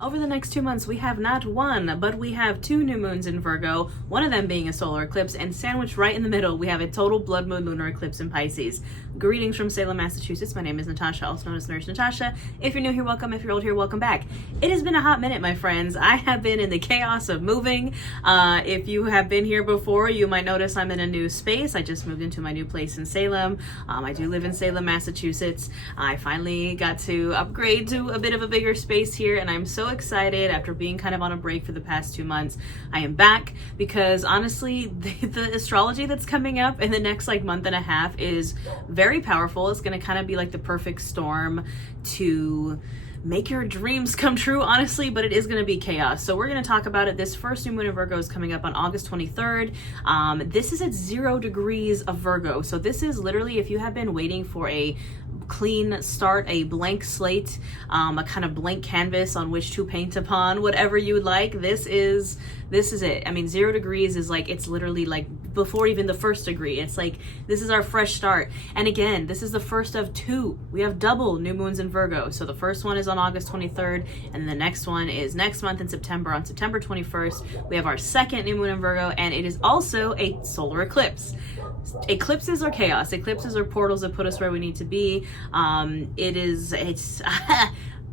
Over the next 2 months, we have not one, but we have two new moons in Virgo, one of them being a solar eclipse, and sandwiched right in the middle, we have a total blood moon lunar eclipse in Pisces. Greetings from Salem, Massachusetts. My name is Natasha, also known as Nurse Natasha. If you're new here, welcome. If you're old here, welcome back. It has been a hot minute, my friends. I have been in the chaos of moving. If you have been here before, you might notice I'm in a new space. I just moved into my new place in Salem. I do live in Salem, Massachusetts. I finally got to upgrade to a bit of a bigger space here, and I'm so excited. After being kind of on a break for the past 2 months, I am back because honestly, the astrology that's coming up in the next month and a half is very powerful. It's going to kind of be like the perfect storm to make your dreams come true, honestly, but it is going to be chaos. So we're going to talk about it. This first new moon in Virgo is coming up on August 23rd. This is at 0 degrees of Virgo. So this is literally, if you have been waiting for a clean start, a blank slate, a kind of blank canvas on which to paint upon, whatever you would like, this is it. I mean, 0 degrees is it's literally before even the first degree. It's this is our fresh start. And again, this is the first of two. We have double new moons in Virgo. So the first one is on August 23rd, and the next one is next month in September. On September 21st, we have our second new moon in Virgo, and it is also a solar eclipse. Eclipses are chaos. Eclipses are portals that put us where we need to be.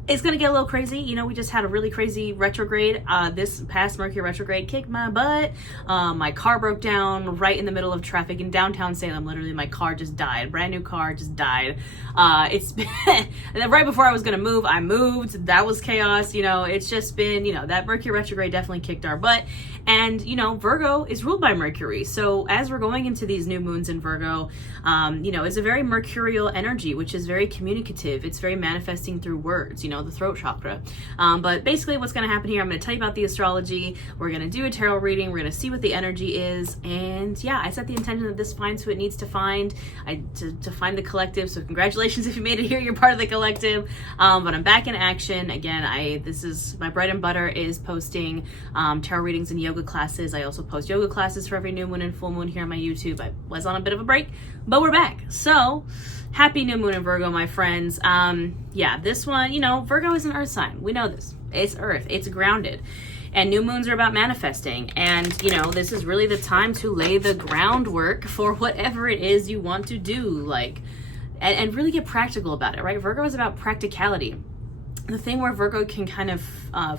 It's gonna get a little crazy. We just had a really crazy retrograde. This past Mercury retrograde kicked my butt. My car broke down right in the middle of traffic in downtown Salem. Literally, my car just died. Brand new car just died. It's been, and then right before I was gonna move, I moved. That was chaos. It's just been, that Mercury retrograde definitely kicked our butt. And, Virgo is ruled by Mercury. So as we're going into these new moons in Virgo, it's a very mercurial energy, which is very communicative. It's very manifesting through words, the throat chakra. But basically what's going to happen here, I'm going to tell you about the astrology. We're going to do a tarot reading. We're going to see what the energy is. And yeah, I set the intention that this finds who it needs to find, to find the collective. So congratulations if you made it here, you're part of the collective. But I'm back in action. Again, this is my bread and butter is posting tarot readings and yoga classes. I also post yoga classes for every new moon and full moon here on my YouTube. I was on a bit of a break, but we're back. So happy new moon in Virgo, my friends. Yeah, this one, Virgo is an earth sign. We know this. It's earth. It's grounded. And new moons are about manifesting. And, this is really the time to lay the groundwork for whatever it is you want to do. And really get practical about it, right? Virgo is about practicality. The thing where Virgo can kind of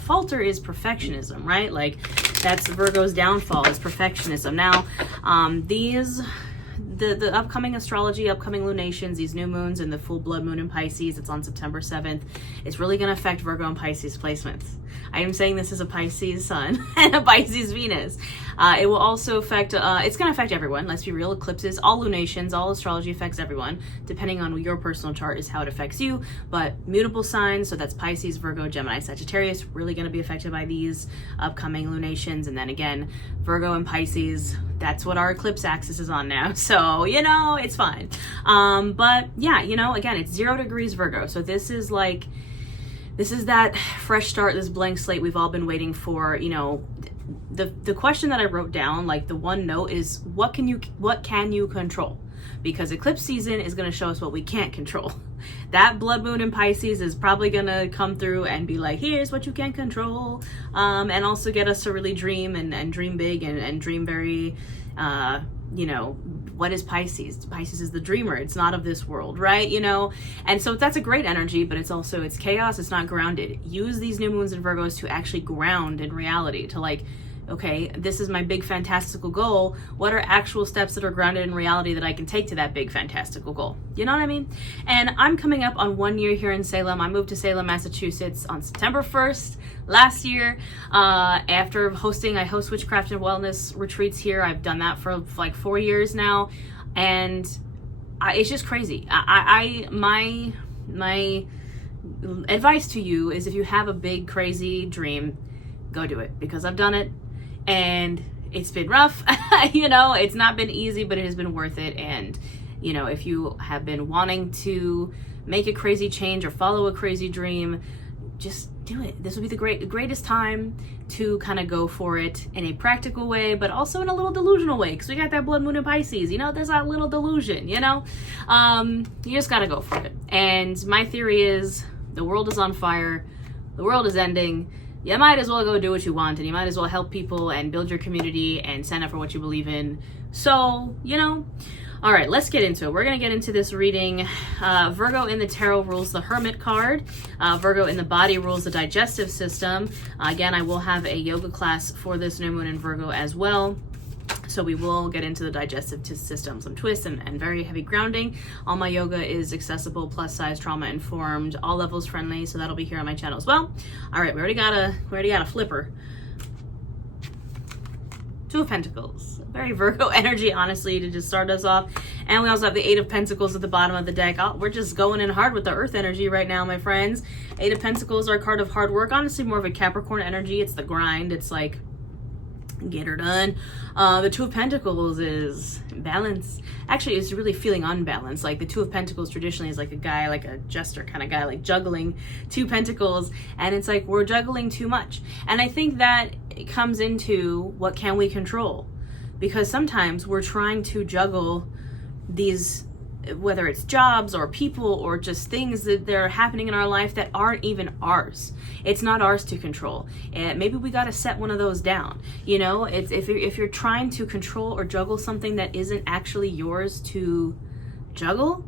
falter is perfectionism, right? That's Virgo's downfall, is perfectionism. Now, the upcoming astrology, upcoming lunations, these new moons and the full blood moon in Pisces, it's on September 7th. It's really going to affect Virgo and Pisces placements. I am saying this is a Pisces sun and a Pisces Venus. It will also affect, it's going to affect everyone. Let's be real. Eclipses, all lunations, all astrology affects everyone. Depending on your personal chart is how it affects you. But mutable signs, so that's Pisces, Virgo, Gemini, Sagittarius, really going to be affected by these upcoming lunations. And then again, Virgo and Pisces, that's what our eclipse axis is on now. So, it's fine. But yeah, again, it's 0 degrees Virgo. So this is that fresh start, this blank slate we've all been waiting for. The question that I wrote down, the one note is, what can you control? Because eclipse season is going to show us what we can't control. That blood moon in Pisces is probably going to come through and be here's what you can control. And also get us to really dream and dream big and dream very, what is Pisces? Pisces is the dreamer. It's not of this world, right? And so that's a great energy, but it's chaos. It's not grounded. Use these new moons and Virgos to actually ground in reality, to okay, this is my big fantastical goal. What are actual steps that are grounded in reality that I can take to that big fantastical goal? You know what I mean? And I'm coming up on 1 year here in Salem. I moved to Salem, Massachusetts on September 1st last year. After I host witchcraft and wellness retreats here. I've done that for 4 years now. And it's just crazy. My advice to you is, if you have a big, crazy dream, go do it, because I've done it. And it's been rough, it's not been easy, but it has been worth it. And, if you have been wanting to make a crazy change or follow a crazy dream, just do it. This will be the greatest time to kind of go for it in a practical way, but also in a little delusional way, because we got that blood moon in Pisces. There's that little delusion, you just got to go for it. And my theory is, the world is on fire. the world is ending. You might as well go do what you want, and you might as well help people and build your community and stand up for what you believe in. So, you know, all right, let's get into it. We're going to get into this reading. Virgo in the tarot rules the Hermit card. Virgo in the body rules the digestive system. Again, I will have a yoga class for this new moon in Virgo as well. So we will get into the digestive system, some twists and very heavy grounding. All my yoga is accessible, plus size, trauma informed, all levels friendly. So that'll be here on my channel as well. All right, we already got a flipper. Two of Pentacles, very Virgo energy, honestly, to just start us off. And we also have the Eight of Pentacles at the bottom of the deck. We're just going in hard with the Earth energy right now, my friends. Eight of Pentacles are a card of hard work. Honestly, more of a Capricorn energy. It's the grind. It's like, get her done. The Two of Pentacles is balance. Actually, it's really feeling unbalanced. Like the Two of Pentacles traditionally is like a guy, like a jester kind of guy, like juggling two pentacles, and it's like we're juggling too much. And I think that it comes into what can we control, because sometimes we're trying to juggle these, whether it's jobs or people or just things that are happening in our life that aren't even ours. It's not ours to control. And maybe we got to set one of those down. You know, it's if you're trying to control or juggle something that isn't actually yours to juggle,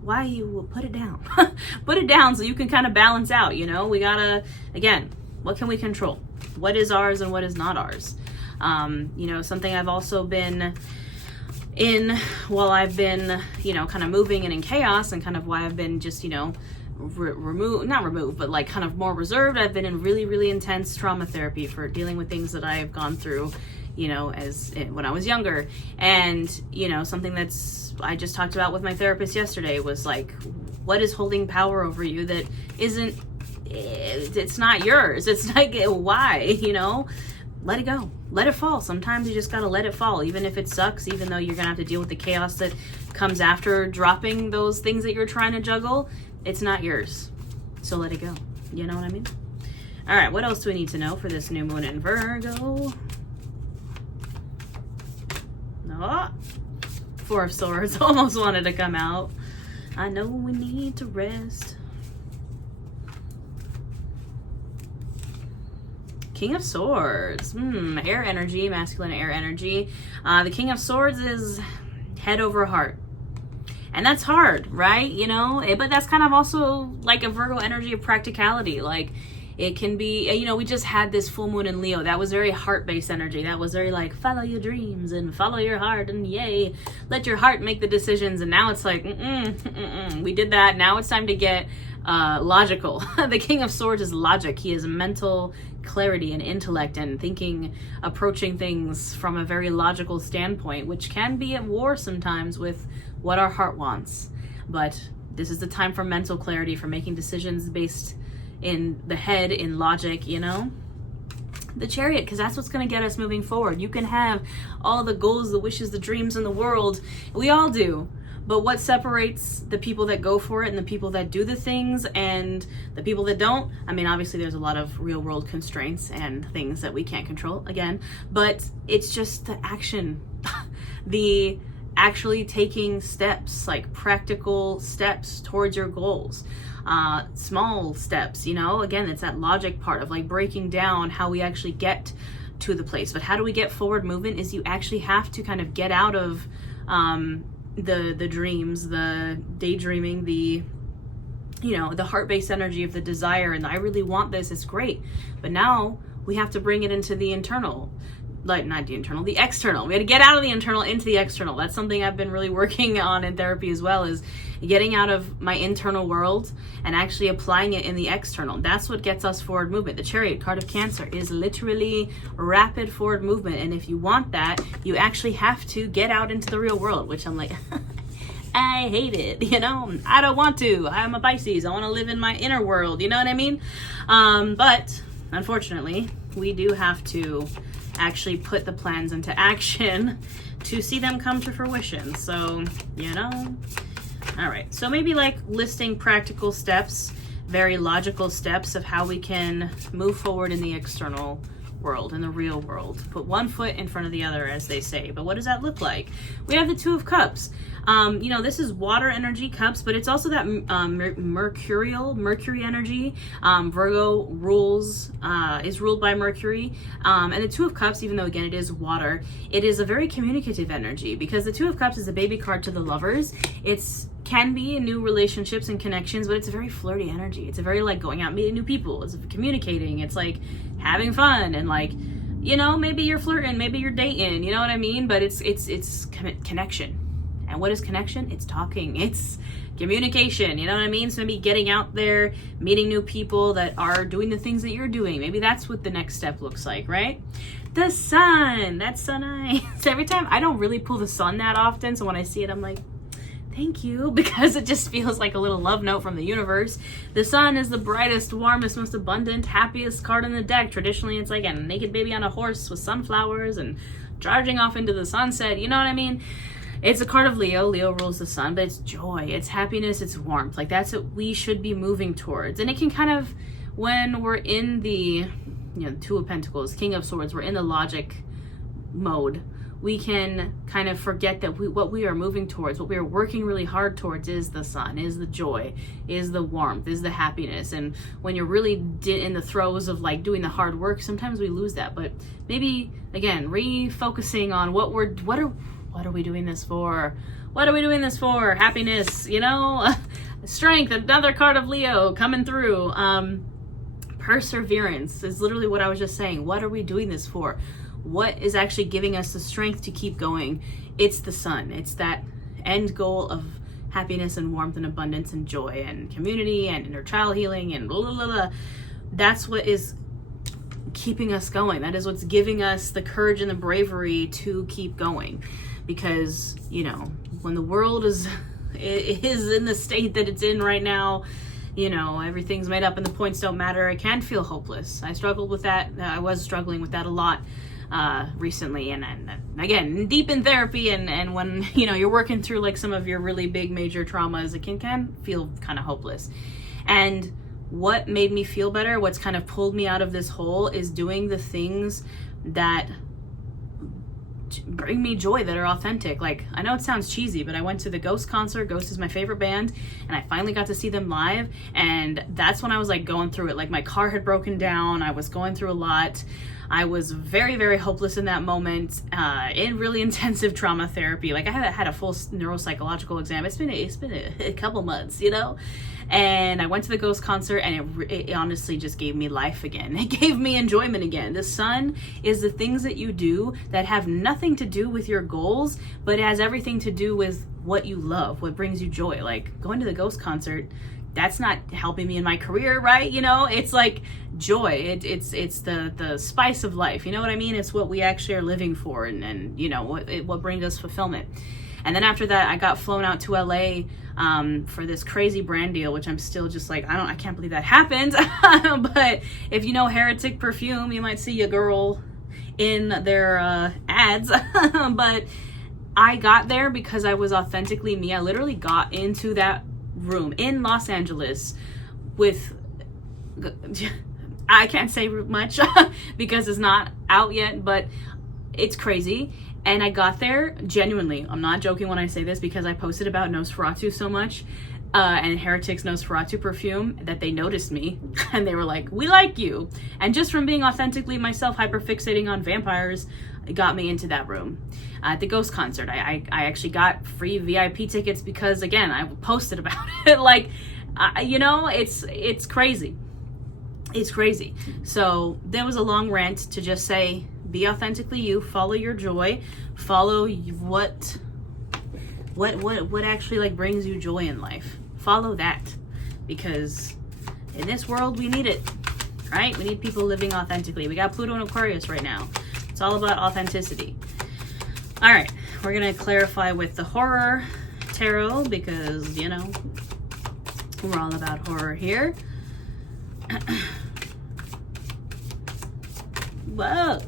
why you put it down? Put it down so you can kind of balance out. You know, we gotta, again, what can we control? What is ours and what is not ours? You know, something I've also been in while I've been, you know, kind of moving and in chaos, and kind of why I've been just, you know, not removed, but like kind of more reserved. I've been in really, really intense trauma therapy for dealing with things that I have gone through, you know, when I was younger. And, you know, something I just talked about with my therapist yesterday was like, what is holding power over you that isn't, it's not yours. It's like, why, you know? Let it go. Let it fall. Sometimes you just gotta let it fall, even if it sucks, even though you're gonna have to deal with the chaos that comes after dropping those things that you're trying to juggle. It's not yours. So let it go. You know what I mean? All right, what else do we need to know for this new moon in Virgo? No. Four of Swords almost wanted to come out. I know we need to rest. King of Swords, air energy, masculine air energy. The King of Swords is head over heart. And that's hard, right? You know, but that's kind of also like a Virgo energy of practicality. Like it can be, you know, we just had this full moon in Leo. That was very heart-based energy. That was very like, follow your dreams and follow your heart and yay, let your heart make the decisions. And now it's like, we did that. Now it's time to get logical. The King of Swords is logic. He is mental clarity and intellect and thinking, approaching things from a very logical standpoint, which can be at war sometimes with what our heart wants. But this is the time for mental clarity, for making decisions based in the head, in logic, you know? The Chariot, because that's what's going to get us moving forward. You can have all the goals, the wishes, the dreams in the world. We all do. But what separates the people that go for it and the people that do the things and the people that don't? I mean, obviously there's a lot of real world constraints and things that we can't control, again, but it's just the action, the actually taking steps, like practical steps towards your goals. Small steps, you know, again, it's that logic part of like breaking down how we actually get to the place. But how do we get forward movement is you actually have to kind of get out of, the dreams, the daydreaming, the, you know, the heart-based energy of the desire and I really want this, it's great, but now we have to bring it into the internal, like not the internal, the external. We had to get out of the internal into the external. That's something I've been really working on in therapy as well, is getting out of my internal world and actually applying it in the external. That's what gets us forward movement. The Chariot, card of Cancer, is literally rapid forward movement. And if you want that, you actually have to get out into the real world, which I'm like, I hate it, you know? I don't want to. I'm a Pisces. I want to live in my inner world, you know what I mean? But unfortunately, we do have to actually put the plans into action to see them come to fruition. So, you know, all right. So maybe like listing practical steps, very logical steps of how we can move forward in the external world, in the real world. Put one foot in front of the other, as they say. But what does that look like? We have the Two of Cups. You know, this is water energy, cups, but it's also that Mercury energy. Virgo is ruled by Mercury. And the Two of Cups, even though again it is water, it is a very communicative energy, because the Two of Cups is a baby card to the lovers. Can be in new relationships and connections, but it's a very flirty energy. It's a very like going out meeting new people. It's communicating. It's like having fun, and like, you know, maybe you're flirting, maybe you're dating, you know what I mean? But it's connection. And what is connection? It's talking. It's communication, you know what I mean? So maybe getting out there, meeting new people that are doing the things that you're doing. Maybe that's what the next step looks like, right? The sun. That's so nice. Every time, I don't really pull the sun that often, so when I see it, I'm like, thank you, because it just feels like a little love note from the universe. The sun is the brightest, warmest, most abundant, happiest card on the deck. Traditionally, it's like a naked baby on a horse with sunflowers and charging off into the sunset. You know what I mean? It's a card of Leo. Leo rules the sun, but it's joy, it's happiness, it's warmth. Like, that's what we should be moving towards. And it can kind of, when we're in the, you know, Two of Pentacles, King of Swords, we're in the logic mode, we can kind of forget that what we are moving towards, what we are working really hard towards, is the sun, is the joy, is the warmth, is the happiness. And when you're really in the throes of like doing the hard work, sometimes we lose that. But maybe again, refocusing on what are we doing this for? What are we doing this for? Happiness, you know, strength. Another card of Leo coming through. Perseverance is literally what I was just saying. What are we doing this for? What is actually giving us the strength to keep going? It's the sun. It's that end goal of happiness and warmth and abundance and joy and community and inner child healing and blah, blah, blah, blah. That's what is keeping us going. That is what's giving us the courage and the bravery to keep going. Because, you know, when the world is in the state that it's in right now, you know, everything's made up and the points don't matter, it can feel hopeless. I struggled with that. I was struggling with that a lot recently, and again, deep in therapy, and when, you know, you're working through like some of your really big major traumas, it can feel kind of hopeless. And what made me feel better, what's kind of pulled me out of this hole, is doing the things that bring me joy, that are authentic. Like, I know it sounds cheesy, but I went to the Ghost concert. Ghost is my favorite band, and I finally got to see them live, and that's when I was like going through it. Like, my car had broken down, I was going through a lot. I was very, very hopeless in that moment, in really intensive trauma therapy. Like, I had a full neuropsychological exam. It's been a couple months, you know? And I went to the Ghost concert, and it honestly just gave me life again. It gave me enjoyment again. The sun is the things that you do that have nothing to do with your goals, but it has everything to do with what you love, what brings you joy. Like, going to the Ghost concert, that's not helping me in my career, right? You know, it's like joy. It's the spice of life. You know what I mean? It's what we actually are living for, and you know, what brings us fulfillment. And then after that, I got flown out to LA for this crazy brand deal, which I'm still just like, I can't believe that happened. But if you know Heretic Perfume, you might see a girl in their ads. But I got there because I was authentically me. I literally got into that room in Los Angeles with, I can't say much because it's not out yet, but it's crazy. And I got there genuinely, I'm not joking when I say this, because I posted about Nosferatu so much, and Heretic's Nosferatu perfume, that they noticed me and they were like, we like you. And just from being authentically myself, hyperfixating on vampires, it got me into that room. At the Ghost concert, I actually got free VIP tickets because, again, I posted about it. Like, you know, it's crazy. It's crazy. So there was a long rant to just say, be authentically you, follow your joy, follow what actually like brings you joy in life. Follow that, because in this world we need it, right? We need people living authentically. We got Pluto and Aquarius right now. It's all about authenticity. All right, we're gonna clarify with the horror tarot, because, you know, we're all about horror here. Whoa,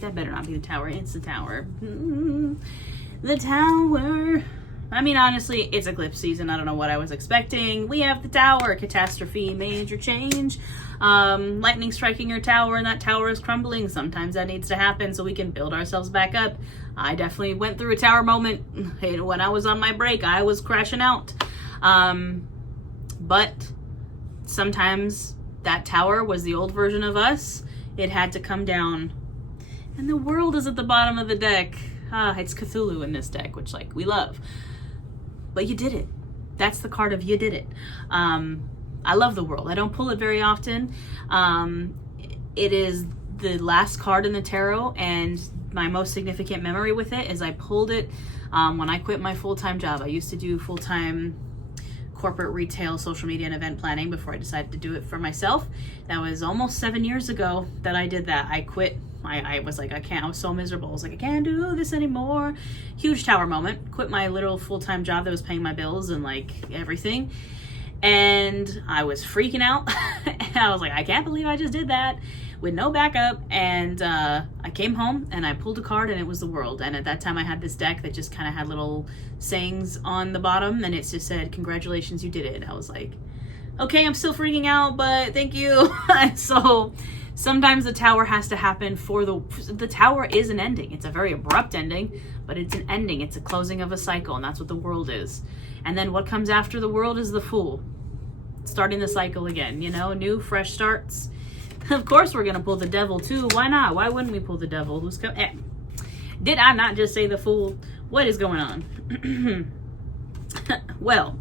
that better not be the tower. It's the tower. The tower. I mean, honestly, it's eclipse season. I don't know what I was expecting. We have the tower, catastrophe, major change. Lightning striking your tower and that tower is crumbling. Sometimes that needs to happen so we can build ourselves back up. I definitely went through a tower moment. When I was on my break, I was crashing out. But sometimes that tower was the old version of us. It had to come down. And the world is at the bottom of the deck. It's Cthulhu in this deck, which, like, we love. But you did it. That's the card of you did it. I love the world. I don't pull it very often. It is the last card in the tarot, and my most significant memory with it is I pulled it when I quit my full-time job. I used to do full-time corporate retail, social media, and event planning before I decided to do it for myself. That was almost 7 years ago that I did that. I quit. I was like, I was so miserable. I was like, I can't do this anymore. Huge tower moment. Quit my literal full-time job that was paying my bills and like everything. And I was freaking out. And I was like, I can't believe I just did that with no backup. And I came home and I pulled a card and it was the world. And at that time I had this deck that just kind of had little sayings on the bottom and it just said, congratulations, you did it. And I was like, okay, I'm still freaking out, but thank you. So sometimes the tower has to happen for the tower is an ending. It's a very abrupt ending, but it's an ending. It's a closing of a cycle, and that's what the world is. And then what comes after the world is the Fool. Starting the cycle again, you know, new, fresh starts. Of course we're going to pull the Devil too. Why not? Why wouldn't we pull the Devil? Did I not just say the Fool? What is going on? Well,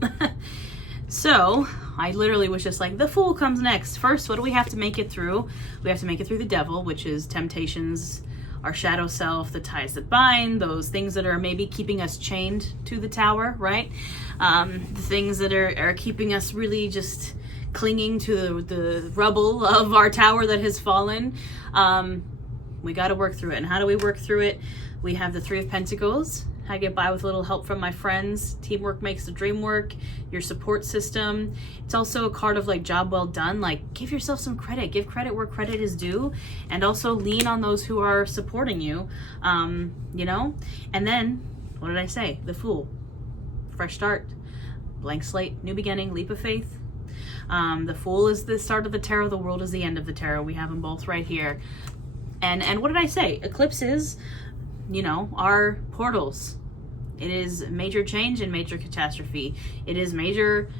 so I literally was just like, the Fool comes next. First, what do we have to make it through? We have to make it through the Devil, which is temptations, our shadow self, the ties that bind, those things that are maybe keeping us chained to the tower, right? The things that are keeping us really just clinging to the rubble of our tower that has fallen. We got to work through it. And how do we work through it? We have the Three of Pentacles. I get by with a little help from my friends. Teamwork makes the dream work. Your support system. It's also a card of like job well done. Like give yourself some credit. Give credit where credit is due. And also lean on those who are supporting you. You know? And then, what did I say? The Fool. Fresh start. Blank slate. New beginning. Leap of faith. The Fool is the start of the tarot. The world is the end of the tarot. We have them both right here. And what did I say? Eclipses, you know, are portals. It is major change and major catastrophe. It is major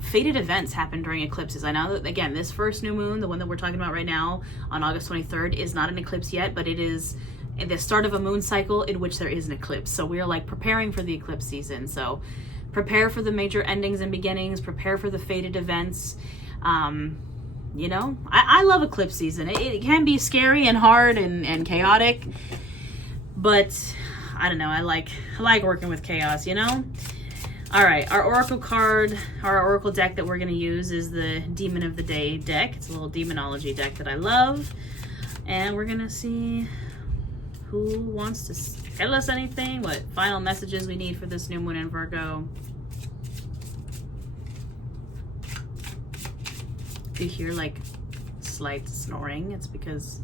fated events happen during eclipses. I know that, again, this first new moon, the one that we're talking about right now on August 23rd, is not an eclipse yet, but it is the start of a moon cycle in which there is an eclipse. So we are like preparing for the eclipse season. So prepare for the major endings and beginnings, prepare for the fated events. You know, I love eclipse season. It can be scary and hard and chaotic, but I don't know. I like working with chaos, you know? All right, our oracle card, our oracle deck that we're going to use is the Demon of the Day deck. It's a little demonology deck that I love. And we're going to see who wants to tell us anything, what final messages we need for this new moon in Virgo. If you hear like slight snoring, it's because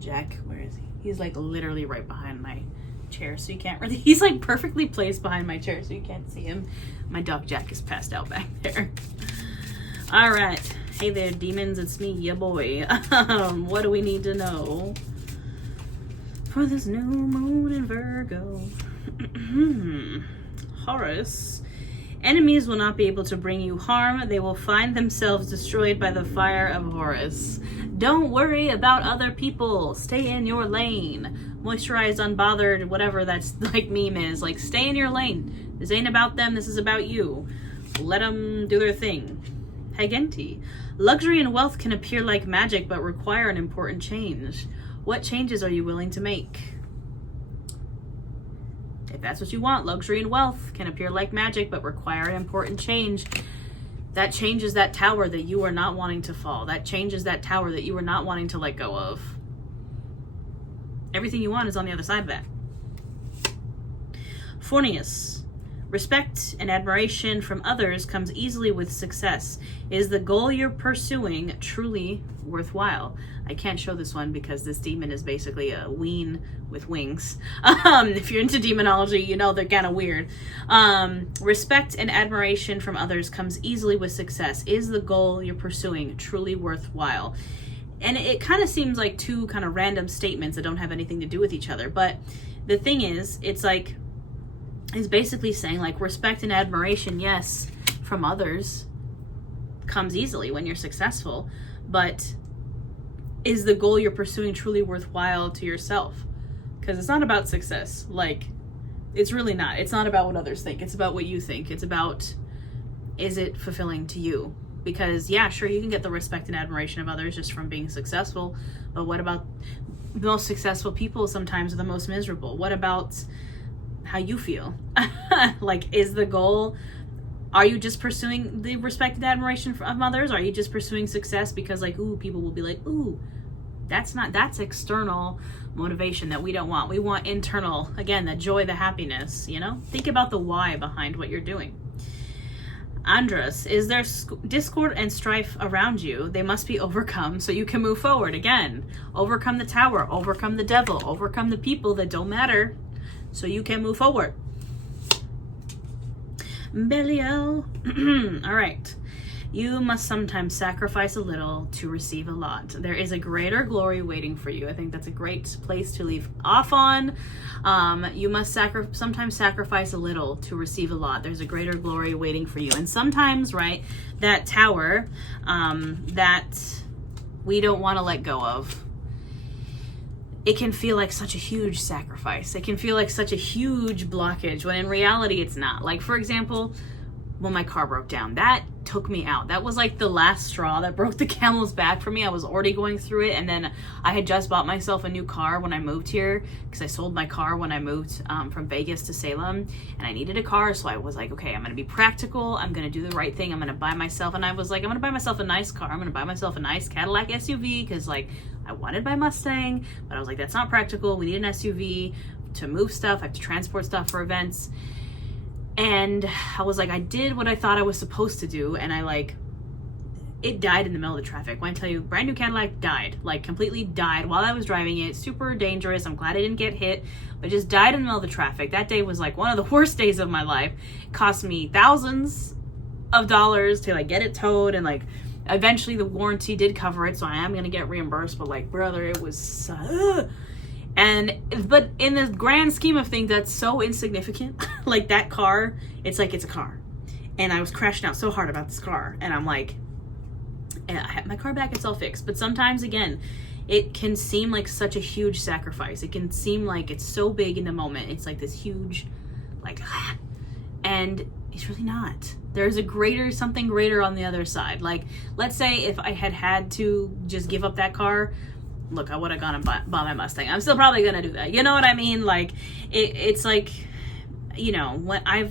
Jack, where is he? He's like literally right behind my chair, so you can't really, he's like perfectly placed behind my chair so you can't see him. My dog Jack is passed out back there. All right, hey there demons, it's me, ya boy. What do we need to know for this new moon in Virgo? Horus. Enemies will not be able to bring you harm. They will find themselves destroyed by the fire of Horus. Don't worry about other people. Stay in your lane. Moisturized, unbothered, whatever that's like meme is. Like, stay in your lane. This ain't about them. This is about you. Let them do their thing. Hagenti. Luxury and wealth can appear like magic, but require an important change. What changes are you willing to make? If that's what you want, luxury and wealth can appear like magic, but require an important change. That changes that tower that you are not wanting to fall. That changes that tower that you are not wanting to let go of. Everything you want is on the other side of that. Fornius. Respect and admiration from others comes easily with success. Is the goal you're pursuing truly worthwhile? I can't show this one because this demon is basically a ween with wings. If you're into demonology, you know they're kind of weird. Respect and admiration from others comes easily with success. Is the goal you're pursuing truly worthwhile? And it kind of seems like two kind of random statements that don't have anything to do with each other. But the thing is, it's basically saying like respect and admiration, yes, from others comes easily when you're successful, but is the goal you're pursuing truly worthwhile to yourself? Because it's not about success. Like, it's really not. It's not about what others think. It's about what you think. It's about, is it fulfilling to you? Because yeah, sure, you can get the respect and admiration of others just from being successful, but what about the most successful people sometimes are the most miserable? What about how you feel? Like, is the goal, are you just pursuing the respect and admiration from others? Are you just pursuing success because like, ooh, people will be like, ooh, that's external motivation that we don't want. We want internal, again, the joy, the happiness, you know? Think about the why behind what you're doing. Andras, is there discord and strife around you? They must be overcome so you can move forward. Again, overcome the tower, overcome the devil, overcome the people that don't matter so you can move forward. Belial. All right. You must sometimes sacrifice a little to receive a lot. There is a greater glory waiting for you. I think that's a great place to leave off on. You must sometimes sacrifice a little to receive a lot. There's a greater glory waiting for you. And sometimes, right, that tower that we don't want to let go of, it can feel like such a huge sacrifice. It can feel like such a huge blockage when in reality it's not. Like, for example, when my car broke down, that took me out. That was like the last straw that broke the camel's back for me. I was already going through it, and then I had just bought myself a new car when I moved here because I sold my car when I moved from Vegas to Salem, and I needed a car. So I was like, okay, I'm gonna be practical, I'm gonna do the right thing, I'm gonna buy myself, and I was like, I'm gonna buy myself a nice car, I'm gonna buy myself a nice Cadillac SUV, because like I wanted my Mustang, but I was like, that's not practical. We need an SUV to move stuff, I have to transport stuff for events. And I was like, I did what I thought I was supposed to do, and it died in the middle of the traffic. When I tell you, brand new Cadillac died, like completely died while I was driving it. Super dangerous. I'm glad I didn't get hit, but it just died in the middle of the traffic. That day was like one of the worst days of my life. It cost me thousands of dollars to like get it towed, and like eventually the warranty did cover it, so I am gonna get reimbursed. But like, brother, it was but in the grand scheme of things, that's so insignificant. Like that car, it's like, it's a car. And I was crashing out so hard about this car, and I'm like, I have my car back, it's all fixed. But sometimes, again, it can seem like such a huge sacrifice. It can seem like it's so big in the moment. It's like this huge, like, and it's really not. There's something greater on the other side. Like, let's say if I had to just give up that car, look, I would have gone and bought my Mustang. I'm still probably gonna do that. You know what I mean? Like, it's like, you know, when I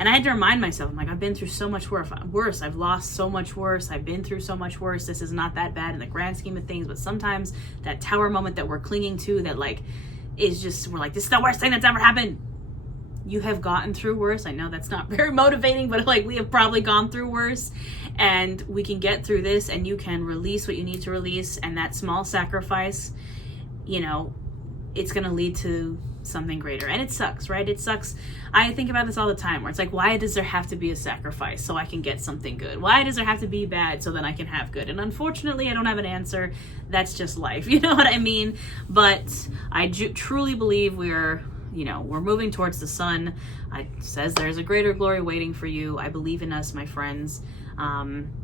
had to remind myself, I'm like, I've been through so much worse. I've lost so much worse. I've been through so much worse. This is not that bad in the grand scheme of things. But sometimes that tower moment that we're clinging to, that like is just, we're like, this is the worst thing that's ever happened. You have gotten through worse. I know that's not very motivating, but like, we have probably gone through worse, and we can get through this, and you can release what you need to release. And that small sacrifice, you know, it's going to lead to something greater. And it sucks, right? It sucks. I think about this all the time, where it's like, why does there have to be a sacrifice so I can get something good? Why does there have to be bad so then I can have good? And unfortunately, I don't have an answer. That's just life. You know what I mean? But I truly believe we're moving towards the sun. It says there's a greater glory waiting for you. I believe in us, my friends.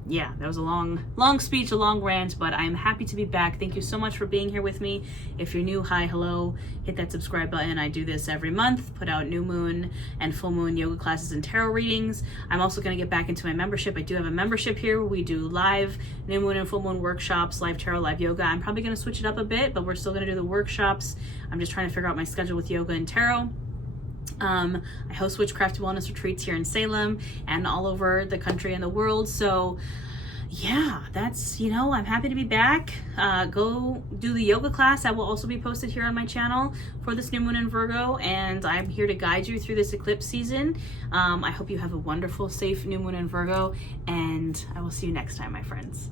Yeah, that was a long speech, a long rant, but I'm happy to be back. Thank you so much for being here with me. If you're new, hi, hello, hit that subscribe button. I do this every month, put out new moon and full moon yoga classes and tarot readings. I'm also going to get back into my membership. I do have a membership here where we do live new moon and full moon workshops, live tarot, live yoga. I'm probably going to switch it up a bit, but we're still going to do the workshops. I'm just trying to figure out my schedule with yoga and tarot. I host witchcraft wellness retreats here in Salem and all over the country and the world. So yeah, that's, I'm happy to be back. Go do the yoga class that will also be posted here on my channel for this new moon in Virgo, and I'm here to guide you through this eclipse season. I hope you have a wonderful, safe new moon in Virgo, and I will see you next time, my friends.